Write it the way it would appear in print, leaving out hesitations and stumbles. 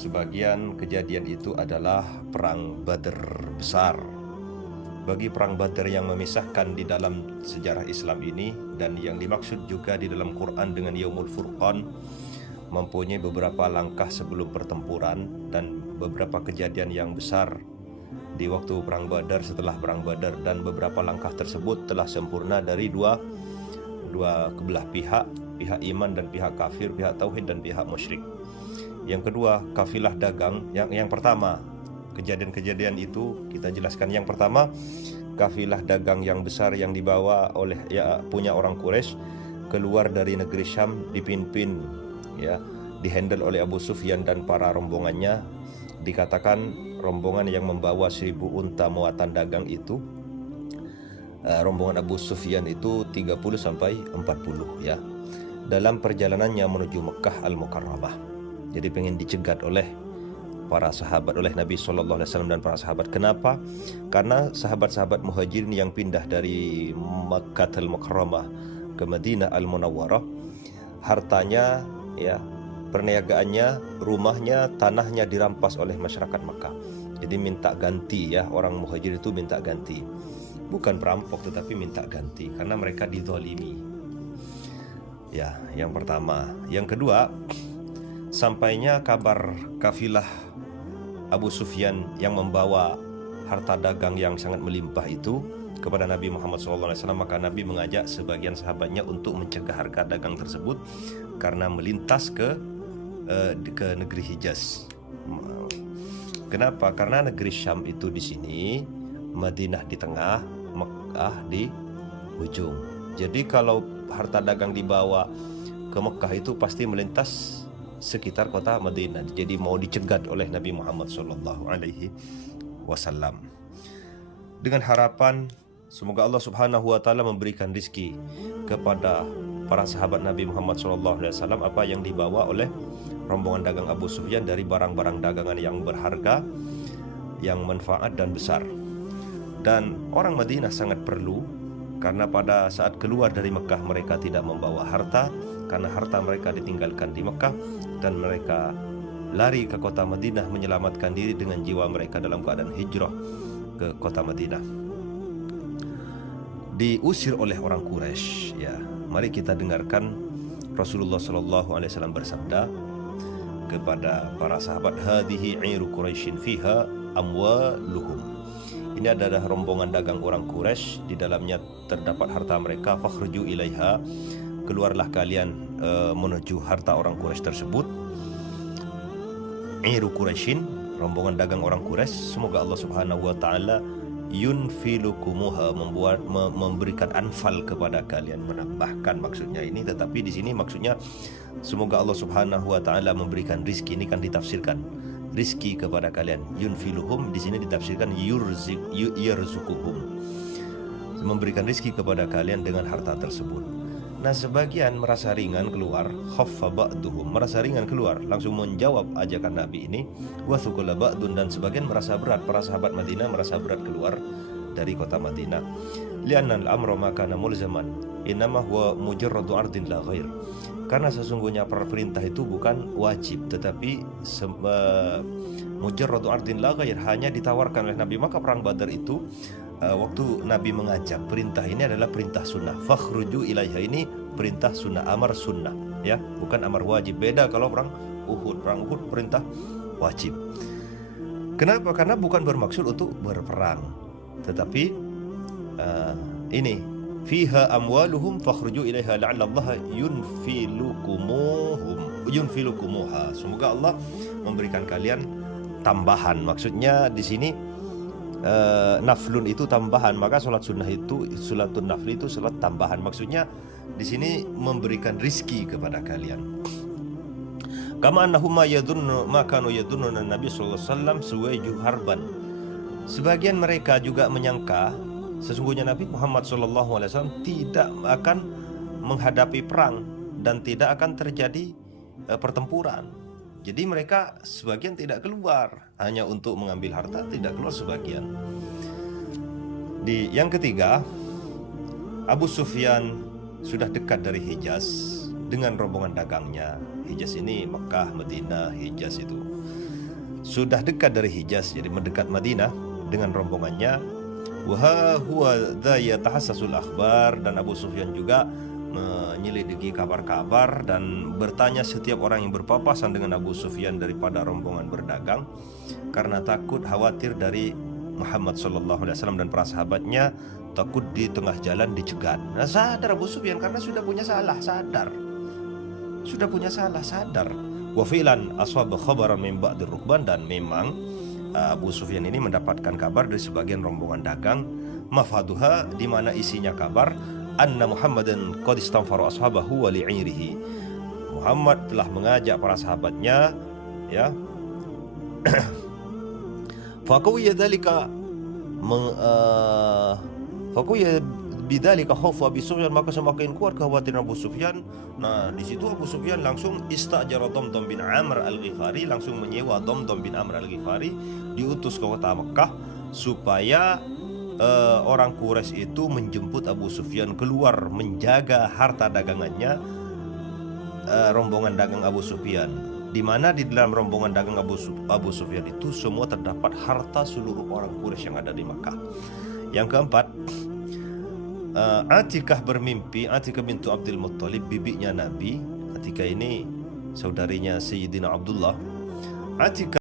sebagian kejadian itu adalah perang Badr besar. Bagi perang Badr yang memisahkan di dalam sejarah Islam ini, dan yang dimaksud juga di dalam Quran dengan Yaumul Furqan, mempunyai beberapa langkah sebelum pertempuran dan beberapa kejadian yang besar di waktu perang Badar, setelah perang Badar, dan beberapa langkah tersebut telah sempurna dari dua kebelah pihak iman dan pihak kafir, pihak tauhid dan pihak musyrik. Yang kedua, kafilah dagang. Yang pertama, kejadian-kejadian itu kita jelaskan. Yang pertama, kafilah dagang yang besar yang dibawa oleh punya orang Quraisy keluar dari negeri Syam, dipimpin dihandle oleh Abu Sufyan dan para rombongannya. Dikatakan rombongan yang membawa 1000 unta muatan dagang itu, rombongan Abu Sufyan itu 30 sampai 40 dalam perjalanannya menuju Mekah Al-Mukarramah. Jadi pengen dicegat oleh para sahabat, oleh Nabi SAW dan para sahabat. Kenapa? Karena sahabat-sahabat muhajirin yang pindah dari Makkah Al-Mukarramah ke Madinah Al-Munawwarah, hartanya perniagaannya, rumahnya, tanahnya dirampas oleh masyarakat Makkah. Jadi minta ganti, orang muhajir itu minta ganti. Bukan perampok tetapi minta ganti karena mereka dizalimi. Yang pertama. Yang kedua, sampainya kabar kafilah Abu Sufyan yang membawa harta dagang yang sangat melimpah itu kepada Nabi Muhammad SAW, maka Nabi mengajak sebagian sahabatnya untuk mencegah harga dagang tersebut karena melintas ke negeri Hijaz. Kenapa? Karena negeri Syam itu di sini, Madinah di tengah, Mekah di ujung. Jadi kalau harta dagang dibawa ke Mekah itu pasti melintas sekitar kota Madinah. Jadi mau dicegat oleh Nabi Muhammad SAW. Dengan harapan semoga Allah Subhanahu wa taala memberikan rizki kepada para sahabat Nabi Muhammad SAW apa yang dibawa oleh rombongan dagang Abu Sufyan dari barang-barang dagangan yang berharga, yang manfaat dan besar. Dan orang Madinah sangat perlu, karena pada saat keluar dari Mekah mereka tidak membawa harta, karena harta mereka ditinggalkan di Mekah, dan mereka lari ke kota Madinah menyelamatkan diri dengan jiwa mereka dalam keadaan hijrah ke kota Madinah. Diusir oleh orang Quraisy. Mari kita dengarkan Rasulullah SAW bersabda kepada para sahabat, hadhihi 'iru Quraisyin fiha amwaluhum. Ini adalah rombongan dagang orang Quraisy, di dalamnya terdapat harta mereka. Fakhruju ilaiha, keluarlah kalian menuju harta orang Quraisy tersebut. 'Iru Quraisyin, rombongan dagang orang Quraisy. Semoga Allah Subhanahu wa taala yunfilukumuha, memberikan anfal kepada kalian, menambahkan maksudnya ini, tetapi di sini maksudnya semoga Allah Subhanahu wa taala memberikan rizki. Ini kan ditafsirkan rizki kepada kalian. Yunfiluhum di sini ditafsirkan yarzuquhum, memberikan rizki kepada kalian dengan harta tersebut. Nah, sebagian merasa ringan keluar, khaffa ba'duhum, merasa ringan keluar, langsung menjawab ajakan Nabi ini. Wa thuqala ba'dun, dan sebagian merasa berat, para sahabat Madinah merasa berat keluar dari kota Madinah. Li'anna al-amra ma kana mulzaman, innama huwa mujarradu ardin la ghair. Karena sesungguhnya perintah itu bukan wajib, tetapi mujarradu ardin la ghair, hanya ditawarkan oleh Nabi. Maka perang Badar itu waktu Nabi mengajak, perintah ini adalah perintah sunnah. Fakhruju ilaiha, ini perintah sunnah, amar sunnah, bukan amar wajib. Beda kalau perang Uhud perintah wajib. Kenapa? Karena bukan bermaksud untuk berperang, tetapi ini fiha amwaluhum fakhruju ilaiha la'allallaha yunfilukumuha. Semoga Allah memberikan kalian tambahan. Maksudnya di sini naflun itu tambahan, maka sholat sunnah itu, sholatun nafli itu sholat tambahan. Maksudnya di sini memberikan rizki kepada kalian. Kama annahum ma kanu yadunnuna Nabi sallallahu alaihi wasallam suwaju harban. Sebagian mereka juga menyangka sesungguhnya Nabi Muhammad sallallahu alaihi wasallam tidak akan menghadapi perang dan tidak akan terjadi pertempuran. Jadi mereka sebagian tidak keluar hanya untuk mengambil harta, tidak keluar sebagian. Yang ketiga, Abu Sufyan sudah dekat dari Hijaz dengan rombongan dagangnya. Hijaz ini Mekah, Madinah, Hijaz itu. sudah dekat dari Hijaz, jadi mendekat Madinah dengan rombongannya. Wa huwa dha yatahassasul akhbar, dan Abu Sufyan juga menyelidiki kabar-kabar dan bertanya setiap orang yang berpapasan dengan Abu Sufyan daripada rombongan berdagang, karena takut khawatir dari Muhammad SAW dan para sahabatnya, takut di tengah jalan dicegat. Nah, sadar Abu Sufyan karena sudah punya salah, sadar. Wa fi'lan ashaba khabaran min ba'dir rukban, dan memang Abu Sufyan ini mendapatkan kabar dari sebagian rombongan dagang, mafhaduha, di mana isinya kabar, anna Muhammadan qad istanfara ashabahu wa li'irihi. Muhammad telah mengajak para sahabatnya, ya. Faqawiya dzalika bidzalika khaufu Abi Sufyan, maka semakin kuat kekhawatiran Abu Sufyan. Nah, di situ Abu Sufyan langsung istajara Damdam bin Amr al-Ghifari, langsung menyewa Damdam bin Amr al-Ghifari, diutus ke kota Mekah supaya orang Quraisy itu menjemput Abu Sufyan keluar menjaga harta dagangannya, rombongan dagang Abu Sufyan, di mana di dalam rombongan dagang Abu Sufyan itu semua terdapat harta seluruh orang Quraisy yang ada di Makkah. Yang keempat, Atikah bermimpi. Atikah bintu Abdul Muttalib, bibinya Nabi. Atikah ini saudarinya Sayyidina Abdullah. Atikah